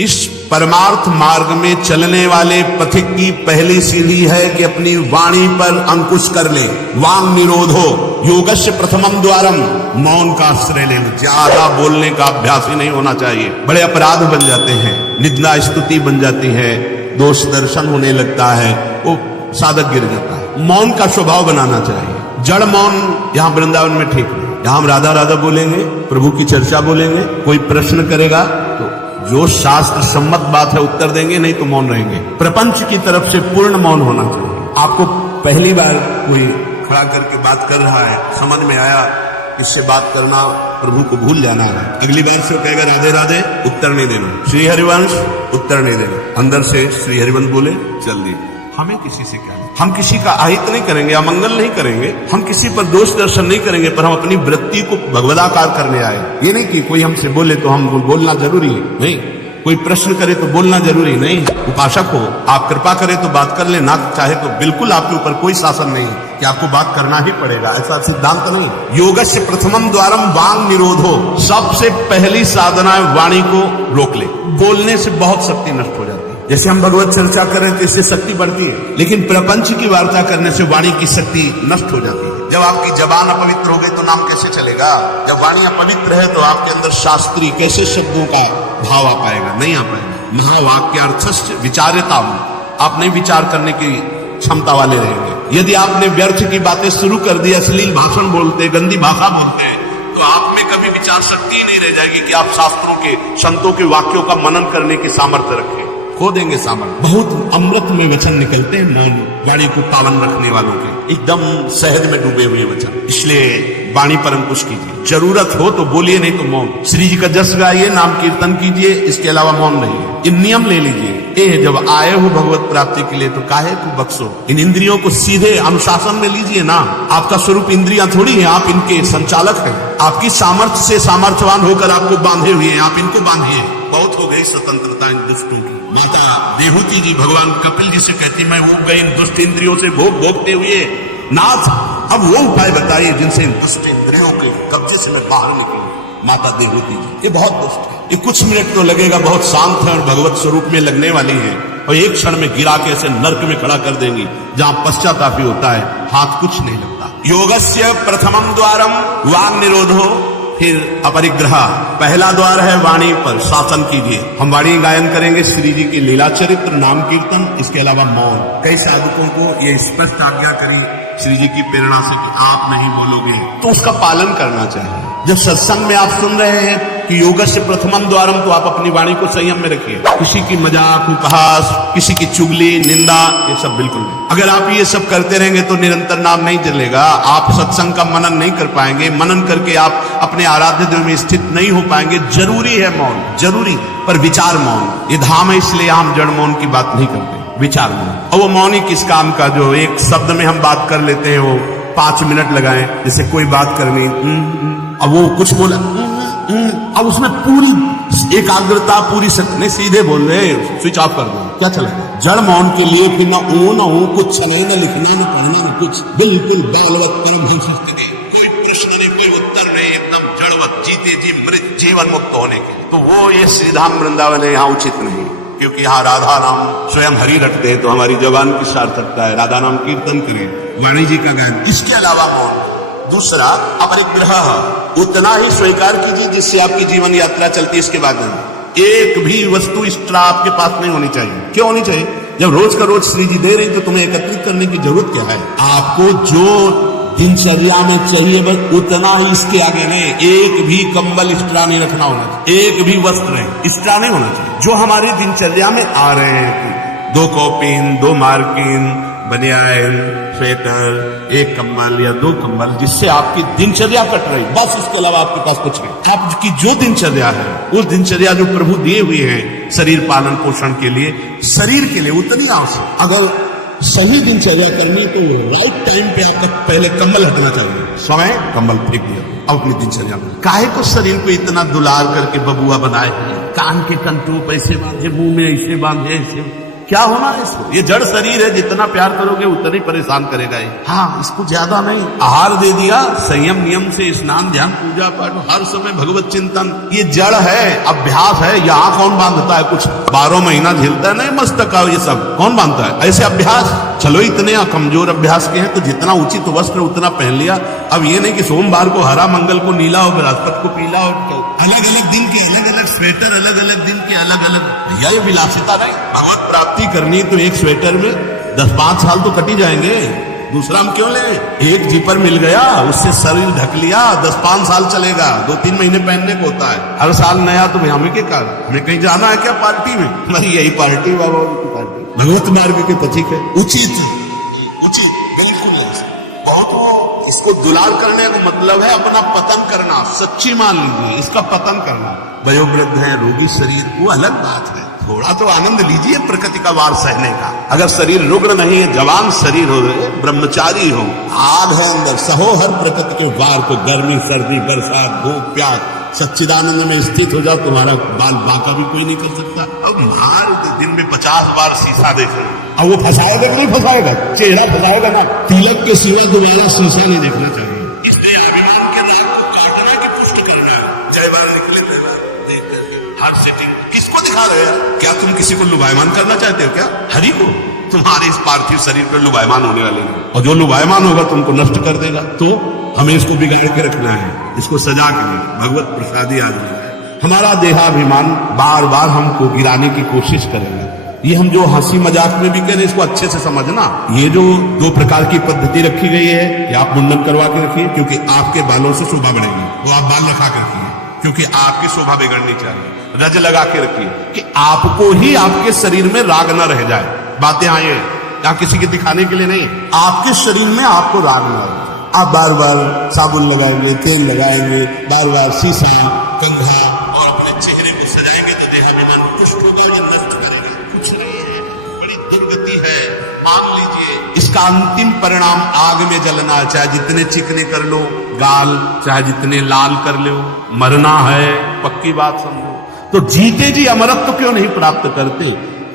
इस परमार्थ मार्ग में चलने वाले पथिक की पहली सीढ़ी है कि अपनी वाणी पर अंकुश कर ले। वांग निरोधो योगस्य प्रथमम द्वारम, मौन का आश्रय ले लो। ज्यादा बोलने का अभ्यास ही नहीं होना चाहिए, बड़े अपराध बन जाते हैं, निंदा स्तुति बन जाती है, दोष दर्शन होने लगता है, वो साधक गिर जाता है। मौन का स्वभाव बनाना चाहिए। जड़ मौन यहाँ वृंदावन में ठीक नहीं। यहाँ हम राधा राधा बोलेंगे, प्रभु की चर्चा बोलेंगे, कोई प्रश्न करेगा तो जो शास्त्र सम्मत बात है उत्तर देंगे, नहीं तो मौन रहेंगे। प्रपंच की तरफ से पूर्ण मौन होना चाहिए। आपको पहली बार कोई खड़ा करके बात कर रहा है, समझ में आया इससे बात करना, प्रभु को भूल जाना है, अगली बार से वो कहेगा राधे राधे, उत्तर नहीं देना। श्री हरिवंश, उत्तर नहीं देना। अंदर से श्री हरिवंश बोले, चल दिए। हमें किसी से क्या, हम किसी का अहित नहीं करेंगे, अमंगल नहीं करेंगे, हम किसी पर दोष दर्शन नहीं करेंगे, पर हम अपनी वृत्ति को भगवदाकार करने आए। ये नहीं कि कोई हमसे बोले तो हम बोलना जरूरी है, नहीं। कोई प्रश्न करे तो बोलना जरूरी नहीं। उपासक हो, आप कृपा करें तो बात कर ले, ना चाहे तो बिल्कुल आपके ऊपर कोई शासन नहीं कि आपको बात करना ही पड़ेगा, ऐसा सिद्धांत नहीं। योगस्य प्रथमम द्वारम वांग निरोधो, सबसे पहली साधना है वाणी को रोक ले। बोलने से बहुत शक्ति नष्ट हो जाती है। जैसे हम भगवत चर्चा करें तो इससे शक्ति बढ़ती है, लेकिन प्रपंच की वार्ता करने से वाणी की शक्ति नष्ट हो जाती है। जब आपकी जबान अपवित्र हो गई तो नाम कैसे चलेगा? जब वाणी अपवित्र है तो आपके अंदर शास्त्रीय कैसे शब्दों का भाव आ पाएगा? नहीं आ पाएगा। महावाक्यार्थस्य विचार्यता, आप नहीं विचार करने की क्षमता वाले रहेंगे। यदि आपने व्यर्थ की बातें शुरू कर दी, अश्लील भाषण बोलते, गंदी भाषा बोलते, तो आप में कभी विचार शक्ति ही नहीं रह जाएगी कि आप शास्त्रों के, संतों के वाक्यों का मनन करने की सामर्थ्य रखें। खो देंगे सामर्थ्य। बहुत अमृत में वचन निकलते हैं मौन वाणी को पावन रखने वालों के, एकदम शहद में डूबे हुए वचन। इसलिए वाणी पर अंकुश कीजिए। जरूरत हो तो बोलिए, नहीं तो मौन। श्री जी का जस गाइए, नाम कीर्तन कीजिए, इसके अलावा मौन नहीं है। इन नियम ले लीजिए। जब आए हो भगवत प्राप्ति के लिए तो काहे को बख्शो। इन इंद्रियों को सीधे अनुशासन में लीजिए ना। आपका स्वरूप इंद्रियां थोड़ी है, आप इनके संचालक हैं। आपकी सामर्थ्य से सामर्थ्यवान होकर आपको बांधे हुए हैं, आप इनको बांधिए। बहुत हो गई स्वतंत्रता इन दुष्टों की। माता देहूती जी भगवान कपिल जी से कहती, मैं उब गई इन दुष्ट इंद्रियों से भोग भोगते हुए, नाथ अब वो उपाय बताइए जिनसे इन दुष्ट इंद्रियों के कब्जे से मैं बाहर निकलूं। माता देहूती जी, ये बहुत दुष्ट है, ये कुछ मिनट तो लगेगा, बहुत शांत है और भगवत स्वरूप में लगने वाली है, और एक क्षण में गिरा के ऐसे नर्क में खड़ा कर देंगी जहां पश्चाताप ही होता है, हाथ कुछ नहीं लगता। योगस्य प्रथमम द्वारम वांग निरोधो, फिर अपरिग्रह। पहला द्वार है वाणी पर शासन कीजिए। हम वाणी गायन करेंगे, श्री जी की लीला चरित्र, नाम कीर्तन, इसके अलावा मौन। कई साधकों को ये स्पष्ट आज्ञा करी श्री जी की प्रेरणा से कि आप नहीं बोलोगे, तो उसका पालन करना चाहिए। जब सत्संग में आप सुन रहे हैं कि योगस्य प्रथमम द्वारम, तो आप अपनी वाणी को संयम में रखिए। किसी की मजाक, उपहास, किसी की चुगली, निंदा, ये सब बिल्कुल नहीं। अगर आप ये सब करते रहेंगे तो निरंतर नाम नहीं चलेगा, आप सत्संग का मनन नहीं कर पाएंगे, मनन करके आप अपने आराध्य देव में स्थित नहीं हो पाएंगे। जरूरी है मौन, जरूरी, पर विचार मौन। ये धाम है, इसलिए हम जड़ मौन की बात नहीं करते, विचार मौन। और वो मौन ही किस काम का, जो एक शब्द में हम बात कर लेते हैं, वो 5 मिनट लगाएं। जैसे कोई बात करनी, अब वो कुछ बोला, अब उसमें पूरी एकाग्रता, पूरी शक्ति नहीं, सीधे बोल रहे, स्विच ऑफ कर दो, क्या चलेगा? जड़ मौन के लिए फिर ना ऊ कुछ नहीं, न लिखना, न पढ़ना, न कुछ, बिल्कुल बालवत परमहंस स्थिति, कोई प्रश्न नहीं, कोई उत्तर नहीं, एकदम जड़वत, जीते जी मृत जीवन मुक्त होने के लिए। तो वो ये श्रीधाम वृंदावन है, यहाँ उचित नहीं, क्योंकि यहाँ राधा नाम स्वयं हरि रखते हैं, तो हमारी जबान की सार्थकता है, राधा नाम कीर्तन करें, वाणी जी का गायन। इसके अलावा मौन। दूसरा अपरिग्रह, उतना ही स्वीकार कीजिए जिससे आपकी जीवन यात्रा चलती है। इसके बाद एक भी वस्तु एक्स्ट्रा आपके पास नहीं होनी चाहिए। क्यों होनी चाहिए? जब रोज का रोज श्री जी दे रही तो तुम्हें एकत्रित करने की जरूरत क्या है? आपको जो दिनचर्या में चाहिए बस उतना ही, इसके आगे नहीं। एक भी कंबल एक्स्ट्रा नहीं रखना होना चाहिए, एक भी वस्त्र एक्स्ट्रा नहीं होना चाहिए। जो हमारी दिनचर्या में आ रहे हैं, 2 कॉपिन, 2 मार्किन, बनियान, स्वेटर, 1 कंबल या 2 कंबल, जिससे आपकी दिनचर्या कट रही, बस। इसके अलावा आपके पास कुछ नहीं। आपकी जो दिनचर्या है, उस दिनचर्या जो प्रभु दिए हुए हैं शरीर पालन पोषण के लिए, शरीर के लिए, उतनी आवश्यक। अगर सही दिनचर्या करनी तो राइट टाइम पे आपका पहले कंबल हटना चाहिए, समय कंबल फेंक दिया अब अपनी दिनचर्या में। काहे को शरीर को इतना दुलार करके बबुआ बनाए, कान के कंटूप ऐसे बांधे, मुंह में ऐसे बांधे, ऐसे क्या होना है इसको? ये जड़ शरीर है, जितना प्यार करोगे उतना ही परेशान करेगा ये। हाँ, इसको ज्यादा नहीं, आहार दे दिया, संयम नियम से स्नान ध्यान पूजा पाठ, हर समय भगवत चिंतन, ये जड़ है, अभ्यास है। यहाँ कौन बांधता है? कुछ 12 महीना झेलता है नहीं मस्तक का, ये सब कौन बांधता है? ऐसे अभ्यास। चलो इतने कमजोर अभ्यास के हैं तो जितना उचित वस्त्र उतना पहन लिया। अब ये नहीं कि सोमवार को हरा, मंगल को नीला और बृहस्पति को पीला, और अलग अलग दिन के अलग अलग स्वेटर, अलग अलग दिन के अलग अलग। भैया ये विलासिता नहीं। भगवत प्राप्ति करनी तो एक स्वेटर में 10-5 साल तो कट ही जाएंगे। दूसरा हम क्यों ले? एक जीपर मिल गया, उससे शरीर ढक लिया, 10-5 साल चलेगा, 2-3 महीने पहनने को होता है। हर साल नया तो हमें क्या कारण? हमें कहीं जाना है क्या पार्टी में? नहीं, यही पार्टी बाबा की पार्टी भगवत मार्ग के पथिक है। उचित बिल्कुल बहुत। वो इसको दुलार करने का मतलब है अपना पतन करना। सच्ची मान लीजिए, इसका पतन करना। वयोवृद्ध है, रोगी शरीर, वो अलग बात है। थोड़ा तो आनंद लीजिए प्रकृति का वार सहने का। अगर शरीर रुग्ण नहीं है, जवान शरीर हो, ब्रह्मचारी हो, आग है अंदर, सहो हर प्रकृति के वार को। गर्मी सर्दी बरसात भूख प्यास, सच्चिदानंद में स्थित हो जाओ, तुम्हारा बाल बांका भी कोई नहीं कर सकता। अब मार दिन में 50 बार शीशा देखो, अब वो फंसाएगा नहीं फंसाएगा? चेहरा फंसाएगा ना। तिलक के सिवा दोबारा शीशा नहीं देखना चाहिए। इसलिए अभिमान के नाम को काटना कि पुष्ट करना है। जय बार निकले हर सिटिंग किसको दिखा रहे हैं? क्या तुम किसी को लुभायमान करना चाहते हो क्या? हरि को। तुम्हारे इस पार्थिव शरीर पर लुभायमान होने वाले नहीं, और जो लुभायमान होगा तुमको नष्ट कर देगा। तो हमें इसको बिगाड़ के रखना है, इसको सजा के नहीं। भगवत प्रसादी आदमी है। हमारा देहाभिमान बार बार हमको गिराने की कोशिश करेगा। ये हम जो हंसी मजाक में भी करें, इसको अच्छे से समझना। ये जो 2 प्रकार की पद्धति रखी गई है कि आप मुंडन करवा के रखिए क्योंकि आपके बालों से शोभा बढ़ेगी, वो आप बाल रखा के रखिए क्योंकि आपकी शोभा बिगड़नी चाहिए। रज लगा के रखिए कि आपको ही आपके शरीर में राग न रह जाए। बातें आए या किसी के दिखाने के लिए नहीं, आपके शरीर में आपको राग न रहे। आप बार बार साबुन लगाएंगे, तेल लगाएंगे, बार बार शीशा कंघा और अपने चेहरे को सजाएंगे तो देहाभिमान पुष्ट होगा, ये नष्ट करेगा। कुछ नहीं है, बड़ी दुर्गति है। मान लीजिए इसका अंतिम परिणाम आग में जलना है। चाहे जितने चिकने कर लो गाल, चाहे जितने लाल कर लो, मरना है, पक्की बात समझो। तो जीते जी अमरत्व क्यों नहीं प्राप्त करते?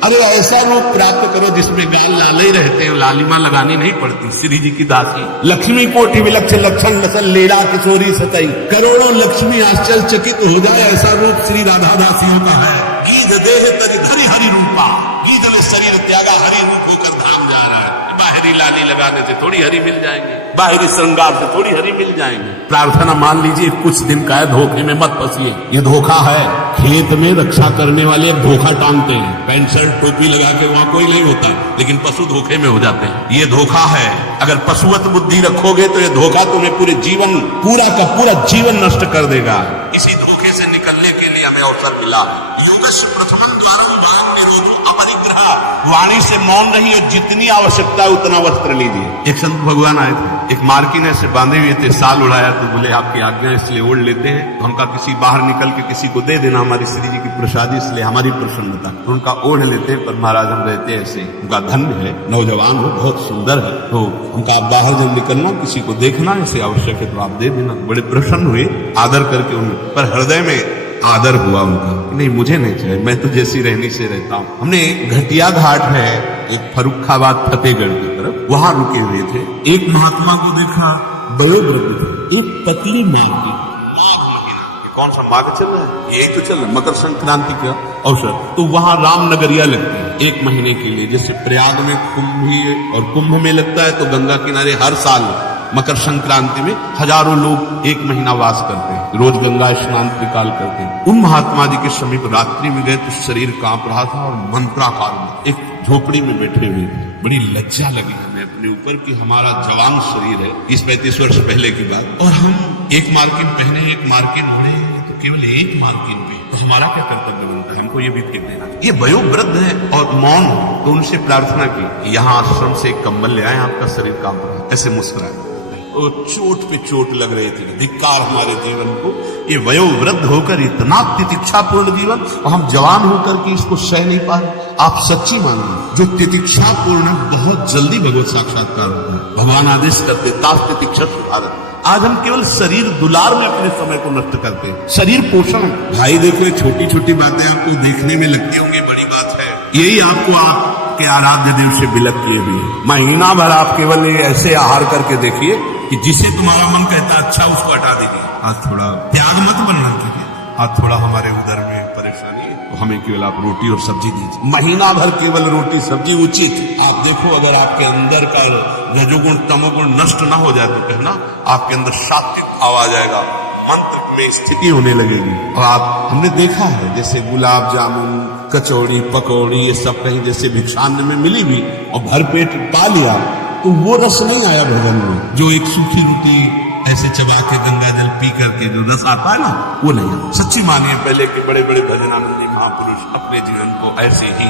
अरे ऐसा रूप प्राप्त करो जिसमें गाल लाले ही रहते हैं, लालिमा लगानी नहीं पड़ती। श्री जी की दासी लक्ष्मी कोटि विलक्षण लक्षण लसन लीला किशोरी सतई, करोड़ों लक्ष्मी आश्चर्यचकित हो जाए, ऐसा रूप श्री राधा दासियों का है। गीध देह तज धरि हरि रूपा, गीध ने शरीर त्यागा, हरि रूप होकर धाम जा रहा है। बाहरी लाली लगाने से थोड़ी हरि मिल जाएंगे, बाहरी श्रृंगार से थोड़ी हरि मिल जाएंगे। प्रार्थना मान लीजिए कुछ दिन का है, धोखे में मत फंसिए। ये धोखा है। खेत में रक्षा करने वाले धोखा टांगते हैं, पैंट शर्ट टोपी लगा के, वहां कोई नहीं होता, लेकिन पशु धोखे में हो जाते हैं। ये धोखा है। अगर पशुवत बुद्धि रखोगे तो ये धोखा तुम्हें पूरे जीवन, पूरा का पूरा जीवन नष्ट कर देगा। इसी धोखे से निकलने के लिए हमें अवसर मिला। योगस्य प्रथमं द्वारम वांग निरोधो अपरिग्रह, वाणी से मौन रही और जितनी आवश्यकता उतना वस्त्र लीजिए। एक संत भगवान आए थे, एक मार्किन ऐसे बांधे हुए थे, साल उड़ाया तो बोले आपकी आज्ञा इसलिए ओढ़ लेते हैं। तो उनका किसी बाहर निकल के किसी को दे देना, हमारी श्री जी की प्रसादी, इसलिए हमारी प्रसन्नता। तो उनका ओढ़ लेते हैं। पर महाराज हम रहते ऐसे, उनका धन्य है, नौजवान हो, बहुत सुंदर है। तो उनका आप बाहर जब निकलना, किसी को देखना ऐसे आवश्यक है तो आप दे देना। बड़े प्रसन्न हुए, आदर करके उन्हें, पर हृदय में आदर हुआ उनका, नहीं मुझे नहीं चाहिए, मैं तो जैसी रहनी से रहता हूँ। हमने घटिया घाट है एक फर्रुखाबाद फतेहगढ़ की तरफ, वहां रुके हुए थे। एक महात्मा को देखा, वयोवृद्ध थे, एक पतली माँ की। कौन सा माघ चल रहा है? यही तो चल रहा है, मकर संक्रांति का अवसर। तो वहां रामनगरिया लगती है 1 महीने के लिए। जैसे प्रयाग में कुंभ और कुंभ में लगता है, तो गंगा किनारे हर साल मकर संक्रांति में हजारों लोग 1 महीना वास करते हैं, रोज गंगा स्नान त्रिकाल करते हैं। उन महात्मा जी के समीप रात्रि में गए तो शरीर कांप रहा था और मंत्राकार में एक झोपड़ी में बैठे हुए थे। बड़ी लज्जा लगी हमें अपने ऊपर कि हमारा जवान शरीर है, 30-35 वर्ष पहले की बात, और हम एक मार्किन पहने, एक मार्किन ओढ़े, तो केवल एक मार्किन पे, तो हमारा क्या कर्तव्य बनता है? हमको ये भी फेंक देना। ये वयोवृद्ध है और मौन, तो उनसे प्रार्थना की, यहाँ आश्रम से एक कंबल ले आए, आपका शरीर कांप रहा है। ऐसे मुस्कुराए, और चोट पे चोट लग रही थी। धिक्कार हमारे जीवन को, ये वयोवृद्ध होकर इतना तितिक्षापूर्ण जीवन, और हम जवान होकर के इसको सह नहीं पा रहे। आप सच्ची मानिए, जो तितिक्षापूर्ण बहुत जल्दी भगवत साक्षात्कार होता है। भगवान आदेश करते ताप तितिक्षा सुधारक। आज हम केवल शरीर दुलार में अपने समय को नष्ट करते हैं। शरीर पोषण, भाई देखो छोटी छोटी बातें आपको देखने में लगती होंगी बड़ी बात है, यही आपको आप आपके आराध्य देव से बिलक किए हुए। महीना भर आप केवल ये ऐसे आहार करके देखिए कि जिसे तुम्हारा मन कहता अच्छा उसको हटा दीजिए। आज थोड़ा त्याग मत बनना कीजिए, आज थोड़ा हमारे उधर में परेशानी है तो हमें केवल आप रोटी और सब्जी दीजिए। महीना भर केवल रोटी सब्जी उचित। आप देखो अगर आपके अंदर का रजोगुण तमोगुण नष्ट ना हो जाए तो कहना आपके अंदर सात्विक भाव आ जाएगा, मंत्र में स्थिति होने लगेगी। और आप हमने देखा है जैसे गुलाब जामुन कचौड़ी पकौड़ी ये सब कहीं जैसे भिक्षान्न में मिली भी और भरपेट पा लिया तो वो रस नहीं आया भजन में। जो एक सूखी रोटी ऐसे चबा के गंगा जल पी करके जो रस आता है ना वो नहीं है। सच्ची मानिए पहले के बड़े बड़े भजनानंदी महापुरुष अपने जीवन को ऐसे ही।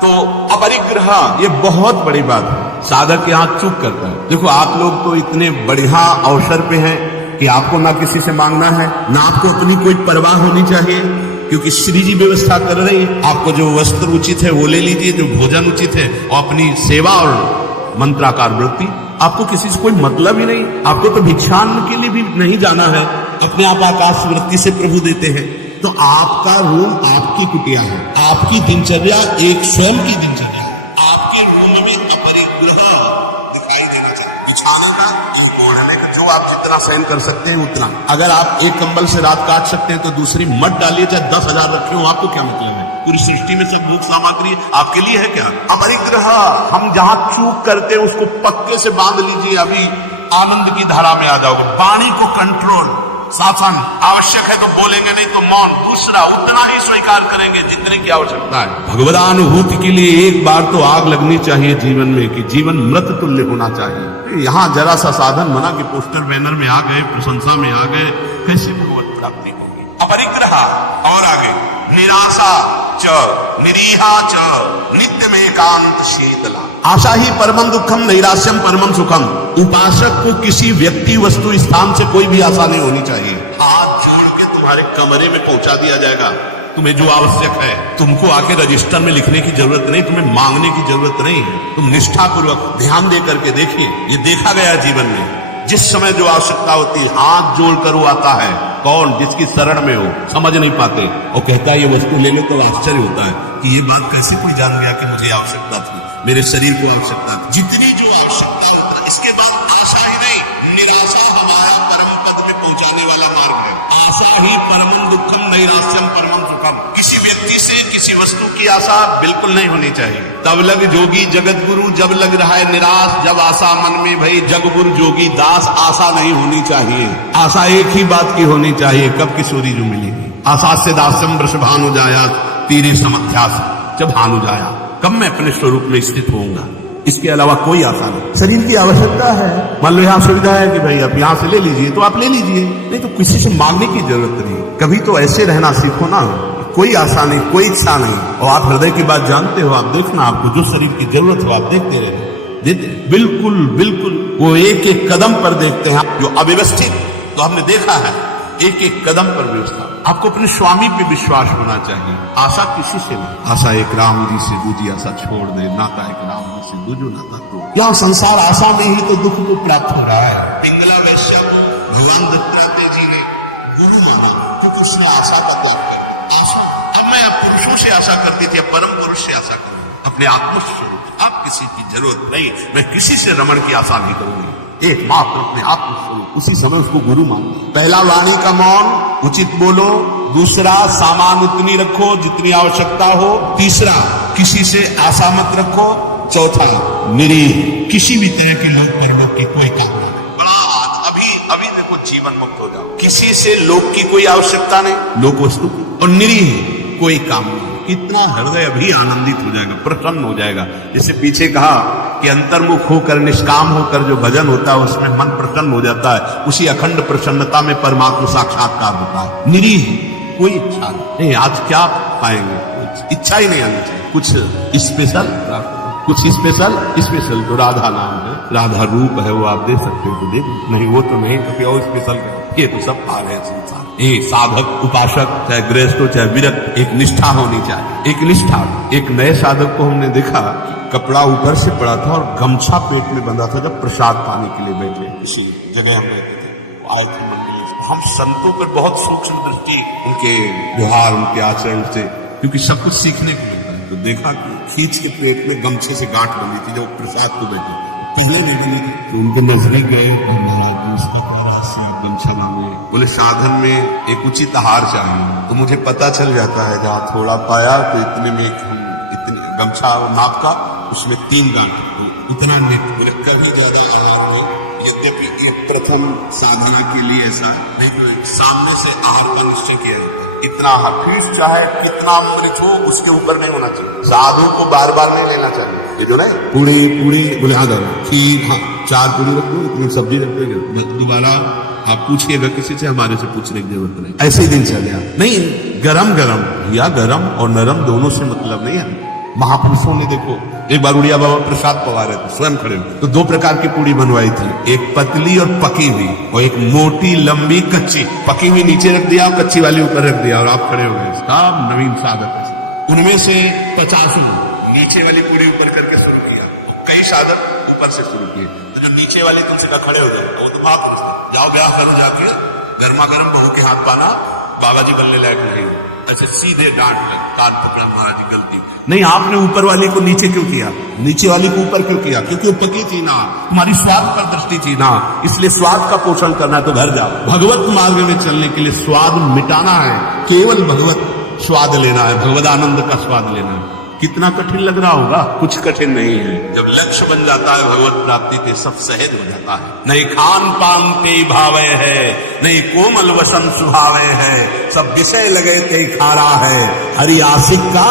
तो अपरिग्रह ये बहुत बड़ी बात है, साधक यहाँ चूक करता है। देखो आप लोग तो इतने बढ़िया अवसर पे हैं कि आपको ना किसी से मांगना है ना आपको अपनी कोई परवाह होनी चाहिए, क्योंकि श्री जी व्यवस्था कर रही है। आपको जो वस्त्र उचित है वो ले लीजिए, जो भोजन उचित है और अपनी सेवा और मंत्राकार वृत्ति। आपको किसी से कोई मतलब ही नहीं, आपको तो भिक्षान्न के लिए भी नहीं जाना है, अपने आप आकाश वृत्ति से प्रभु देते हैं। तो आपका रूम आपकी कुटिया है, आपकी दिनचर्या एक स्वयं की दिनचर्या है। आपके रूम में अपरिग्रह दिखाई देना चाहिए। बिछाना का ओढ़ने का जो आप जितना सहन कर सकते हैं उतना। अगर आप एक कंबल से रात काट सकते हैं तो दूसरी मत डालिए, चाहे 10,000 रखे हो, आपको क्या मतलब है? पूरी सृष्टि में से भूख सामग्री आपके लिए है क्या? अपरिग्रह हम जहां चूक करते हैं उसको पक्के से बांध लीजिए, अभी आनंद की धारा में आ जाओगे। वाणी को कंट्रोल, शासन आवश्यक है तो बोलेंगे, नहीं तो मौन। दूसरा उतना ही स्वीकार करेंगे जितने की आवश्यकता है। भगवदानुभूति के लिए एक बार तो आग लगनी चाहिए जीवन में कि जीवन मृत तुल्य होना चाहिए। यहाँ जरा सा साधन बना कि पोस्टर बैनर में आ गए, प्रशंसा में आ गए, कैसे भगवत प्राप्ति होगी? अपरिग्रह। और आगे निराशा च निरीहा च नित्यम एकांत शीतला। आशा ही परमं दुखम नैराश्यम परमं सुखम। उपासक को किसी व्यक्ति वस्तु स्थान से कोई भी आशा नहीं होनी चाहिए। हाथ जोड़ के तुम्हारे कमरे में पहुंचा दिया जाएगा, तुम्हें जो आवश्यक है। तुमको आके रजिस्टर में लिखने की जरूरत नहीं, तुम्हें मांगने की जरूरत नहीं है। तुम निष्ठा पूर्वक ध्यान दे करके देखिए, ये देखा गया जीवन में जिस समय जो आवश्यकता होती है हाथ जोड़कर वो आता है। कौन? जिसकी शरण में हो, समझ नहीं पाते और कहता है ये वस्तु ले लो, तो आश्चर्य होता है कि ये बात कैसे कोई जान गया कि मुझे आवश्यकता थी, मेरे शरीर को आवश्यकता थी। जितनी जो आवश्यकता होता, इसके बाद आशा ही नहीं, निराशा हमारा परम पद में पहुंचाने वाला मार्ग है। आशा ही परमं दुखम नैराश्यम परमं सुखम। किसी व्यक्ति से किसी वस्तु की आशा बिल्कुल नहीं होनी चाहिए। तब लग जोगी जगत गुरु, जब लग रहा है निराश, जब आशा मन में भई जग गुरु जोगी दास। आशा नहीं होनी चाहिए। आशा एक ही बात की होनी चाहिए, कब किशोरी जो मिलेगी। आशा से दास्यम वृष भानु जाया तीरे समध्यास। जब भानु जाया कब मैं अपने स्वरूप में स्थित होऊंगा, इसके अलावा कोई आशा नहीं। शरीर की आवश्यकता है, मान लो यहाँ सुविधा है कि भाई आप यहाँ से ले लीजिए तो आप ले लीजिए, नहीं तो किसी से मांगने की जरूरत नहीं। कभी तो ऐसे रहना सीखो ना, कोई आशा नहीं, कोई इच्छा नहीं। और आप हृदय की बात जानते हो, आप देखना, आपको जो शरीर की जरूरत हो आप देखते रहे, देते बिल्कुल बिल्कुल। वो एक एक कदम पर देखते हैं जो अव्यवस्थित, तो हमने देखा है एक एक कदम पर व्यवस्था। आपको अपने स्वामी पे विश्वास होना चाहिए, आशा किसी से नहीं। आशा एक राम जी से दूजी आशा छोड़ दे, नाता एक राम जी से दूजो नाता तो। यहाँ संसार आशा में ही तो दुख को प्राप्त हो रहा है। पिंगला वैश्य भगवान दत्तात्रेय जी ने गुरु माना क्योंकि उसने आशा का त्याग किया। आशा अब मैं पुरुषों से आशा करती थी, अब परम पुरुष से आशा करूँ, अपने आत्मस्वरूप। आप किसी की जरूरत नहीं, मैं किसी से रमण की आशा नहीं करूंगी, एकमात्र अपने आत्मस्वरूप। उसी समय उसको गुरु मानना। पहला वाणी का मौन, उचित बोलो। दूसरा सामान उतनी रखो जितनी आवश्यकता हो। तीसरा किसी से आशा मत रखो। चौथा निरीह, किसी भी तरह के लोक परलोक की कोई कामना नहीं। अभी देखो जीवन मुक्त हो जाओ, किसी से लोक की कोई आवश्यकता नहीं, लोक वस्तु की, और निरीह कोई काम नहीं। कितना हृदय अभी आनंदित हो जाएगा, प्रसन्न हो जाएगा। जैसे पीछे कहा कि अंतर्मुख होकर निष्काम होकर जो भजन होता है उसमें मन प्रसन्न हो जाता है। उसी अखंड प्रसन्नता में परमात्मा साक्षात्कार होता है। निरीह कोई इच्छा नहीं। आज क्या पाएंगे? इच्छा ही नहीं आनी चाहिए। कुछ स्पेशल, कुछ स्पेशल तो राधा नाम है, राधा रूप है, वो आप दे सकते हो तो दे, नहीं वो तो नहीं, तो और स्पेशल ये तो सब पा रहे संसार। ये साधक उपासक चाहे गृहस्थ हो चाहे विरक्त, एक निष्ठा होनी चाहिए, एक निष्ठा। एक नए साधक को हमने देखा, कपड़ा ऊपर से पड़ा था और गमछा पेट में बंधा था। जब प्रसाद पाने के लिए बैठे किसी जगह हम रहते थे, आए थे मंदिर। हम संतों पर बहुत सूक्ष्म दृष्टि, उनके व्यवहार, उनके आचरण से, क्योंकि सब कुछ सीखने को मिलता है। तो देखा कि खींच के पेट में गमछे से गांठ बनी थी जब प्रसाद को बैठे थे, पहले नहीं बनी थी। तो उनको नजदीक गए और महाराज उसका गमछा नामे बोले साधन में एक उचित आहार चाहिए। तो मुझे पता चल जाता है जहाँ थोड़ा पाया तो इतने में इतने गमछा नाप का उसमें 3 गांठ, तो इतना नेट कभी ज्यादा आहार में। यद्यपि ये प्रथम साधना के लिए ऐसा नहीं, सामने से आहार का निश्चय किया जाता है। इतना आहार फिर चाहे कितना अमृत हो उसके ऊपर नहीं होना चाहिए। साधु को बार बार नहीं लेना चाहिए। ये जो नहीं पूरी बोले हाँ खीर, हाँ 4 पूरी रख दो, इतनी सब्जी रख देंगे, दोबारा आप पूछिएगा किसी से, हमारे से पूछने की जरूरत नहीं। ऐसे ही दिन चल गया। नहीं, गरम या गरम और नरम दोनों से मतलब नहीं है। महापुरुषों ने देखो, एक बार उड़िया बाबा प्रसाद पवा रहे थे, स्वयं खड़े तो 2 प्रकार की पूड़ी बनवाई थी, एक पतली और पकी हुई, और एक मोटी लंबी कच्ची। पकी हुई नीचे रख दिया, कच्ची वाली ऊपर रख दिया, और आप खड़े हो गए। सब नवीन साधक है। उनमें से 50 नीचे वाली पूड़ी ऊपर करके शुरू किया, कई साधक ऊपर से शुरू किए। तो जो नीचे वाली तुमसे कहा खड़े हो जाओ, वो तो भाग जाओ, ब्याह करो जाके, गर्मा गर्म बहू के हाथ पाना, बाबा जी बनने लायक नहीं हो। ऐसे सीधे डांट ले, कान पकड़ा, महाराज जी गलती नहीं, आपने ऊपर वाली को नीचे क्यों किया, नीचे वाली को ऊपर क्यों किया? क्योंकि वो पकी थी ना, तुम्हारी स्वाद पर दृष्टि थी ना, इसलिए स्वाद का पोषण करना है तो घर जाओ। भगवत मार्ग में चलने के लिए स्वाद मिटाना है, केवल भगवत स्वाद लेना है, भगवत आनंद का स्वाद लेना है। कितना कठिन लग रहा होगा? कुछ कठिन नहीं है। जब लक्ष्य बन जाता है भगवत प्राप्ति के, सब सहज हो जाता है। नहीं खान पान पे भावे है, नहीं कोमल वसन सुहावे है, सब विषय लगे ते खा रहा है, हरि आशिक का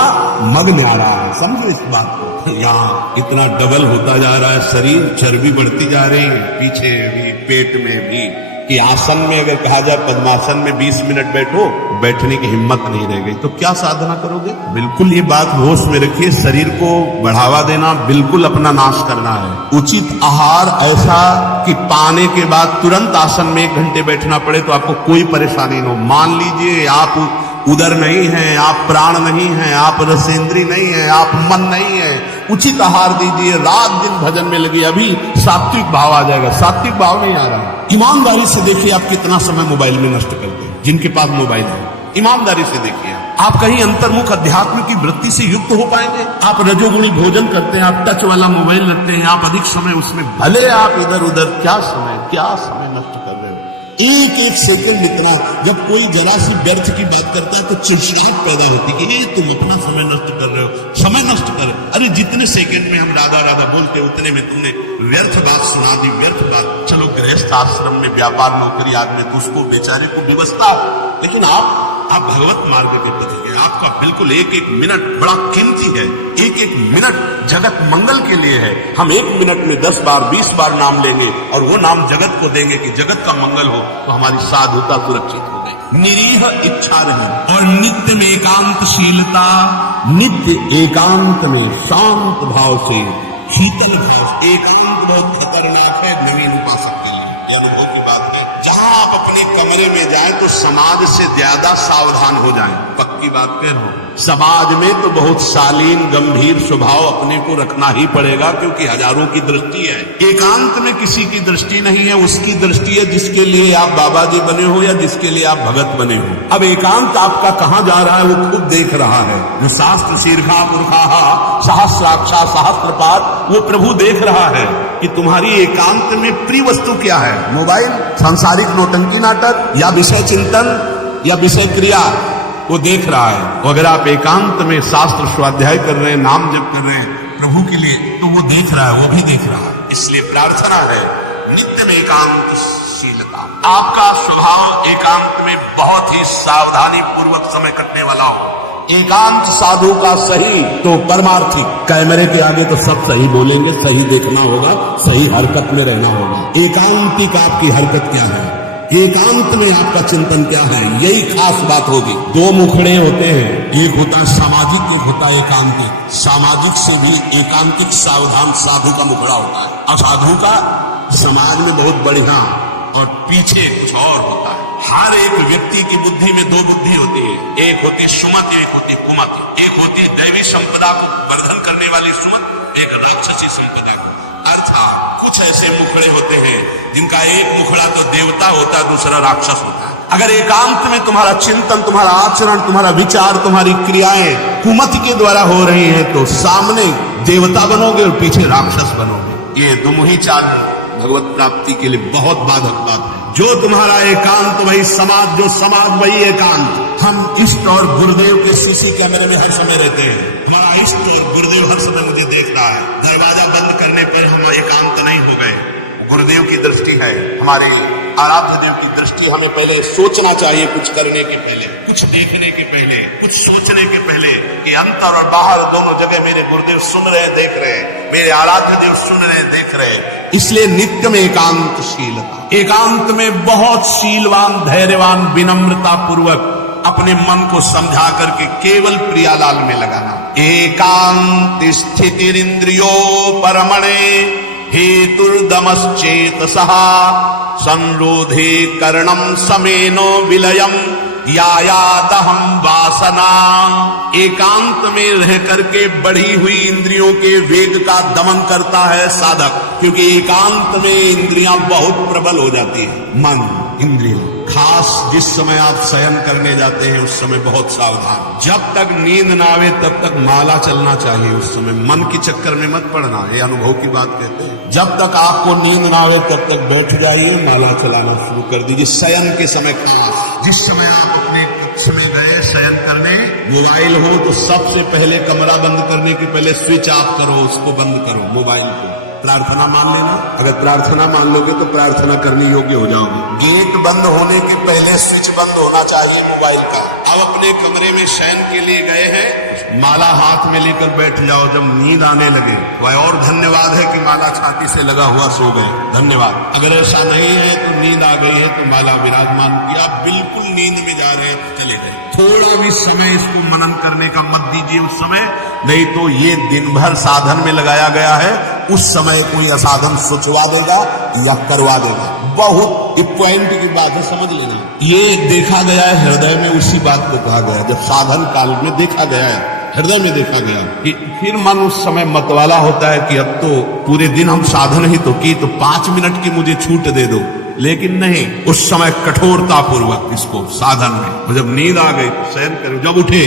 मग न्यारा है। समझो इस बात को। यहाँ इतना डबल होता जा रहा है शरीर, चर्बी बढ़ती जा रही है, पीछे भी पेट में भी, कि आसन में अगर कहा जाए पद्मासन में 20 मिनट बैठो, बैठने की हिम्मत नहीं रह गई, तो क्या साधना करोगे? बिल्कुल ये बात होश में रखिए। शरीर को बढ़ावा देना, बिल्कुल अपना नाश करना है। उचित आहार ऐसा कि पाने के बाद तुरंत आसन में 1 घंटे बैठना पड़े तो आपको कोई परेशानी न हो। मान लीजिए आप उदर नहीं है, आप प्राण नहीं है, आप रसेंद्री नहीं है, आप मन नहीं है, उचित आहार दीजिए, रात दिन भजन में लगी, अभी सात्विक भाव आ जाएगा। सात्विक भाव नहीं आ रहा। ईमानदारी से देखिए आप कितना समय मोबाइल में नष्ट करते हैं, जिनके पास मोबाइल है। ईमानदारी से देखिए आप कहीं अंतर्मुख अध्यात्म की वृत्ति से युक्त हो पाएंगे? आप रजोगुणी भोजन करते हैं, आप टच वाला मोबाइल रखते हैं, आप अधिक समय उसमें, भले आप इधर उधर क्या समय नष्ट कर रहे हो। एक सेकंड इतना, जब कोई जरा सी व्यर्थ की बात करता है तो चिड़चिड़ाहट पैदा होती है कि तुम इतना समय नष्ट कर रहे हो। समय नष्ट कर, अरे जितने सेकंड में हम राधा राधा बोलते उतने में तुमने व्यर्थ बात सुना दी, व्यर्थ बात। चलो गृहस्थ आश्रम में व्यापार नौकरी आदमी तो उसको बेचारे को व्यवस्था, लेकिन आप भगवत मार्ग के पति हैं। आपका बिल्कुल एक मिनट बड़ा कीमती है। एक मिनट जगत मंगल के लिए है। हम 1 मिनट में 10 बार 20 बार नाम लेंगे और वो नाम जगत को देंगे कि जगत का मंगल हो, तो हमारी साधुता सुरक्षित हो गई। निरीह इच्छा रही और नित्य में एकांतशीलता, नित्य एकांत में शांत भाव से, शीतल भाव। एकांत बहुत खतरनाक है नवीन उपासक के लिए, ये अनुभव की बात है। जहां आप अपने कमरे में जाएं तो समाज से ज्यादा सावधान हो जाएं। पक्की बात कह रहा हूं। समाज में तो बहुत शालीन गंभीर स्वभाव अपने को रखना ही पड़ेगा, क्योंकि हजारों की दृष्टि है। एकांत में किसी की दृष्टि नहीं है, उसकी दृष्टि है जिसके लिए आप बाबा जी बने हो या जिसके लिए आप भगत बने हो। अब एकांत आपका कहां जा रहा है वो खुद देख रहा है। जो शास्त्र शीर्षा पुरखा सहस्राक्षा सहस्त्रपाद, वो प्रभु देख रहा है कि तुम्हारी एकांत में प्रिय वस्तु क्या है। मोबाइल, सांसारिक नौटंकी नाटक, या विषय चिंतन, या विषय क्रिया, वो देख रहा है। और अगर आप एकांत में शास्त्र स्वाध्याय कर रहे हैं, नाम जप कर रहे हैं प्रभु के लिए, तो वो देख रहा है, वो भी देख रहा है। इसलिए प्रार्थना है नित्य में एकांतशीलता। आपका स्वभाव एकांत में बहुत ही सावधानी पूर्वक समय कटने वाला हो। एकांत साधु का सही तो परमार्थिक। कैमरे के आगे तो सब सही बोलेंगे, सही देखना होगा, सही हरकत में रहना होगा। एकांतिक आपकी हरकत क्या है, एकांत में आपका चिंतन क्या है, यही खास बात होगी। 2 मुखड़े होते हैं, एक होता है सामाजिक, एक होता है एकांतिक। सामाजिक से भी एकांतिक सावधान साधु का मुखड़ा होता है। असाधु का समाज में बहुत बढ़िया और पीछे कुछ और होता है। हर एक व्यक्ति की बुद्धि में 2 बुद्धि होती है, एक होती है सुमति, एक होती है कुमति। एक होती है दैवी संपदा को वर्धन करने वाली सुमति, एक राक्षसी संपदा को। अर्थात कुछ ऐसे मुखड़े होते हैं जिनका एक मुखड़ा तो देवता होता है, दूसरा राक्षस होता है। अगर एकांत में तुम्हारा चिंतन, तुम्हारा आचरण, तुम्हारा विचार, तुम्हारी क्रियाएं कुमति के द्वारा हो रही हैं, तो सामने देवता बनोगे और पीछे राक्षस बनोगे। ये दुमुही चाल भगवत प्राप्ति के लिए बहुत बाधक बात है। जो तुम्हारा एकांत वही समाज, जो समाज वही एकांत। हम इष्ट और गुरुदेव के सीसी कैमरे में हर समय रहते हैं। हमारा इष्ट और गुरुदेव हर समय मुझे देख रहा है। दरवाजा बंद करने पर हम एकांत नहीं हो गए। गुरुदेव की दृष्टि है, हमारे आराध्य देव की दृष्टि। हमें पहले सोचना चाहिए, कुछ करने के पहले, कुछ देखने के पहले, कुछ सोचने के पहले, कि अंतर और बाहर दोनों जगह मेरे गुरुदेव सुन रहे, देख रहे, मेरे आराध्य देव सुन रहे, देख रहे। इसलिए नित्य में एकांतशीलता, एकांत में बहुत शीलवान, धैर्यवान, विनम्रता पूर्वक अपने मन को समझा करके केवल प्रियालाल में लगाना। एकांत स्थितिरिंद्रियो परमणे हेतुर्दमश्चेतसः संरोधे कर्णम समेनो विलयम यायादहम वासना। एकांत में रह करके बढ़ी हुई इंद्रियों के वेग का दमन करता है साधक, क्योंकि एकांत में इंद्रियां बहुत प्रबल हो जाती है। मन, इंद्रियां, खास जिस समय आप शयन करने जाते हैं उस समय बहुत सावधान। जब तक नींद ना आवे तब तक माला चलना चाहिए। उस समय मन के चक्कर में मत पड़ना, ये अनुभव की बात कहते हैं। जब तक आपको नींद ना आवे तब तक बैठ जाइए, माला चलाना शुरू कर दीजिए। शयन के समय खास, जिस समय आप अपने कक्ष में गए शयन करने, मोबाइल हो तो सबसे पहले कमरा बंद करने के पहले स्विच ऑफ करो, उसको बंद करो मोबाइल को। प्रार्थना मान लेना, अगर प्रार्थना मान लोगे तो प्रार्थना करने योग्य हो जाओगे। गेट बंद होने के पहले स्विच बंद होना चाहिए मोबाइल का। अब अपने कमरे में शयन के लिए गए हैं, माला हाथ में लेकर बैठ जाओ। जब नींद आने लगे, वह और धन्यवाद है कि माला छाती से लगा हुआ सो गए, धन्यवाद। अगर ऐसा नहीं है तो नींद आ गई है तो माला विराजमान किया, बिल्कुल नींद में जा रहे हैं, चले गए। थोड़ा भी समय इसको मनन करने का मत दीजिए उस समय, नहीं तो ये दिन भर साधन में लगाया गया है, उस समय कोई असाधन सोचवा देगा या करवा देगा। बहुत एक पॉइंट की बात है, समझ लेना। ये देखा गया है हृदय में, उसी बात को कहा गया जब साधन काल में देखा गया है, हृदय में देखा गया कि फिर मन उस समय मतवाला होता है कि अब तो पूरे दिन हम साधन ही तो की, तो 5 मिनट की मुझे छूट दे दो। लेकिन नहीं, उस समय कठोरता पूर्वक इसको साधन में, जब नींद आ गई तो शयन करो, जब उठे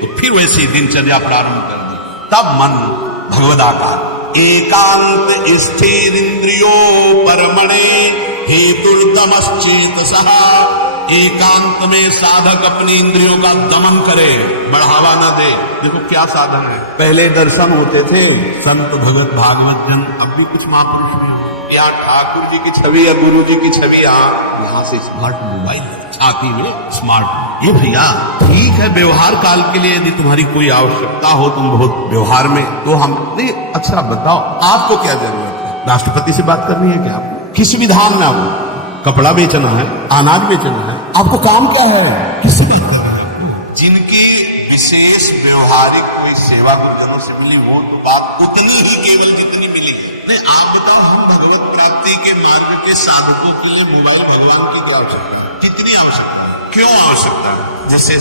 तो फिर वैसी दिनचर्या प्रारंभ कर दी, तब मन भगवदाकार। एकांत स्थिर इंद्रियो परमणे हेतुर्दमश्चेतसः। एकांत में साधक अपनी इंद्रियों का दमन करे, बढ़ावा न दे। देखो क्या साधन है। पहले दर्शन होते थे संत भगत भागवत जन, अब भी कुछ महापुरुष नहीं हो। यहाँ ठाकुर जी की छवि या गुरु जी की छवि, यहाँ से स्मार्ट मोबाइल छाती में स्मार्ट। ये भैया ठीक है, व्यवहार काल के लिए यदि तुम्हारी कोई आवश्यकता हो, तुम बहुत व्यवहार में, तो हम नहीं। अच्छा बताओ आपको क्या जरूरत है? राष्ट्रपति से बात करनी है क्या आपको? किस विधान में आपको कपड़ा बेचना है, अनाज बेचना है, आपको काम क्या है? किससे बात करना है? जिनकी विशेष व्यवहारिक कोई सेवा गुरुजनों से मिली, वो बात उतनी ही केवल जितनी मिली है। नहीं, आप बताओ, हम भगवत प्राप्ति के मार्ग के साधकों के लिए मोबाइल भगवान की क्या आवश्यकता है? कितनी आवश्यकता है? क्यों आवश्यकता है? जैसे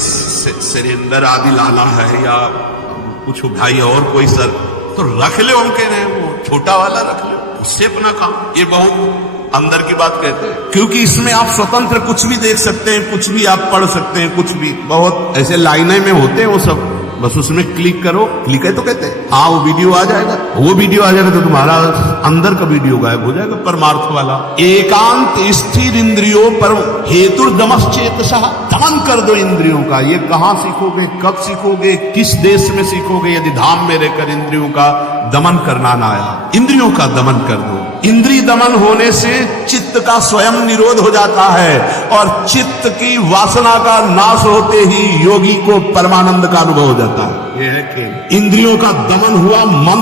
सिलेंडर आदि लाना है या कुछ भाई और कोई सर, तो रख ले, हम कह रहे हैं वो छोटा वाला रख लो, उससे अपना काम। ये बहुत अंदर की बात कहते हैं, क्योंकि इसमें आप स्वतंत्र कुछ भी देख सकते हैं, कुछ भी आप पढ़ सकते हैं, कुछ भी। बहुत ऐसे लाइनें में होते हैं वो सब, बस उसमें क्लिक करो, क्लिक है तो कहते हैं हाँ वो वीडियो आ जाएगा, वो वीडियो आ जाएगा तो तुम्हारा अंदर का वीडियो गायब हो जाएगा, परमार्थ वाला। एकांत स्थिर इंद्रियों पर हेतुर्दमश्चेतसः, दमन कर दो इंद्रियों का। ये कहाँ सीखोगे, कब सीखोगे, किस देश में सीखोगे, यदि धाम में रहकर इंद्रियों का दमन करना ना आया? इंद्रियों का दमन कर दो। इंद्रिय दमन होने से चित्त का स्वयं निरोध हो जाता है, और चित्त की वासना का नाश होते ही योगी को परमानंद का अनुभव हो जाता है। यह है कि इंद्रियों का दमन हुआ, मन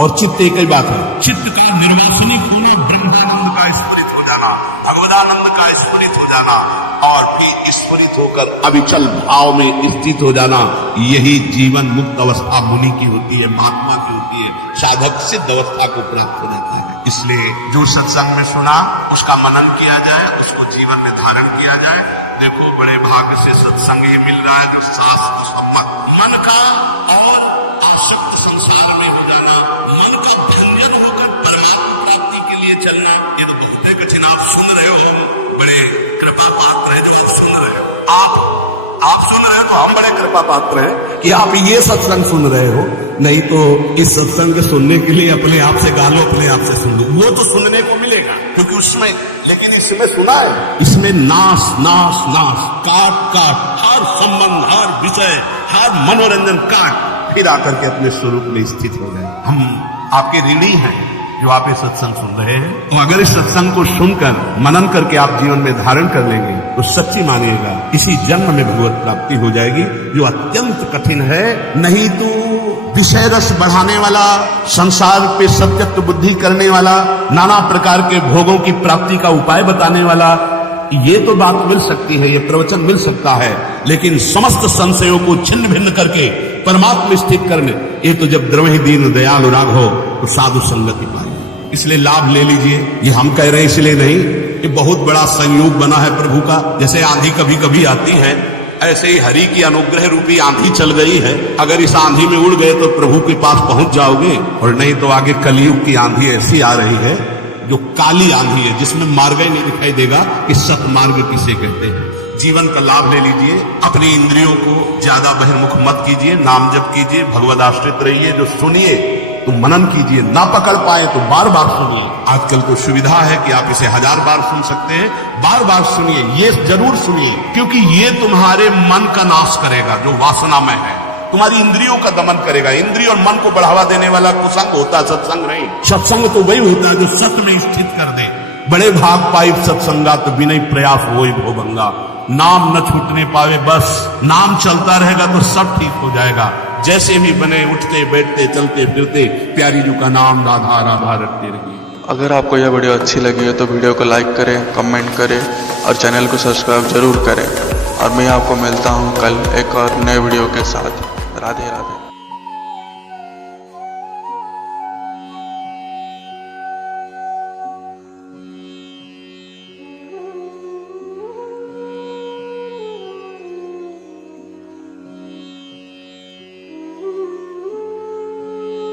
और चित्त एक ही बात है। चित्त का निर्वासनिक होना, ब्रह्मानंद का स्फुरित हो जाना, भगवदानंद का स्फुरित हो जाना, और फिर स्फुरित होकर अविचल भाव में स्थित हो जाना, यही जीवन मुक्त अवस्था मुनि की होती है, महात्मा की होती है। साधक सिद्ध अवस्था को प्राप्त हो जाता है। इसलिए जो सत्संग में सुना उसका मनन किया जाए, उसको जीवन में धारण किया जाए। देखो बड़े भाग्य से सत्संग ही मिल रहा है जो शास्त्र सम्मत मन का और आसक्त संसार में हो जाना, मन का भंजन होकर परमात्मा प्राप्ति के लिए चलना, ये तो बहुत कठिन। आप सुन रहे हो, बड़े कृपा पात्र है जो आप सुन रहे हो तो हम बड़े कृपा पात्र हैं कि आप ये सत्संग सुन रहे हो, नहीं तो इस सत्संग के सुनने के लिए अपने आप से गा लो, अपने आप से सुन लो, वो तो सुनने को मिलेगा क्योंकि उसमें, लेकिन इसमें सुना है, इसमें नाश नाश नाश, काट काट, हर संबंध, हर विषय, हर मनोरंजन काट, फिर आकर के अपने स्वरूप में स्थित हो गए। हम आपके ऋणी हैं जो आप ये सत्संग सुन रहे हैं। तो अगर इस सत्संग को सुनकर मनन करके आप जीवन में धारण कर लेंगे तो सच्ची मानिएगा इसी जन्म में भगवत प्राप्ति हो जाएगी, जो अत्यंत कठिन है। नहीं तो विषय रस बढ़ाने वाला, संसार पे सत्यत्व बुद्धि करने वाला, नाना प्रकार के भोगों की प्राप्ति का उपाय बताने वाला, ये तो बात मिल सकती है, ये प्रवचन मिल सकता है, लेकिन समस्त संशयों को छिन्न भिन्न करके परमात्मा स्थित करने, ये तो जब द्रवहि दीन दयालु राघव तो साधु संगति पाई। इसलिए लाभ ले लीजिए। ये हम कह रहे हैं इसलिए नहीं, ये बहुत बड़ा संयोग बना है प्रभु का। जैसे आंधी कभी कभी आती है, ऐसे ही हरि की अनुग्रह रूपी आंधी चल गई है। अगर इस आंधी में उड़ गए तो प्रभु के पास पहुंच जाओगे, और नहीं तो आगे कलयुग की आंधी ऐसी आ रही है जो काली आंधी है, जिसमें मार्ग ही नहीं दिखाई देगा कि सतमार्ग किसे कहते हैं। जीवन का लाभ ले लीजिए, अपनी इंद्रियों को ज्यादा बहिर्मुख मत कीजिए, नाम जप कीजिए, भगवद आश्रित रहिए। जो सुनिए तो मनन कीजिए, ना पकड़ पाए तो बार बार सुनिए। आजकल तो सुविधा है कि आप इसे 1000 बार सुन सकते हैं, बार बार सुनिए, ये जरूर सुनिए, क्योंकि ये तुम्हारे मन का नाश करेगा जो वासनामय है, तुम्हारी इंद्रियों का दमन करेगा। इंद्रिय और मन को बढ़ावा देने वाला कुसंग होता, सत्संग नहीं। सत्संग तो वही होता है जो सत्य में स्थित कर दे। बड़े भाग पाई सत्संगा तो बिना प्रयास होई भोभंगा। नाम न छूटने पावे, बस नाम चलता रहेगा तो सब ठीक हो जाएगा। जैसे भी बने, उठते बैठते चलते फिरते प्यारी जी का नाम राधा राधा रटते रहिए। अगर आपको यह वीडियो अच्छी लगी है तो वीडियो को लाइक करें, कमेंट करें और चैनल को सब्सक्राइब जरूर करें। और मैं आपको मिलता हूँ कल एक और नए वीडियो के साथ। राधे राधे।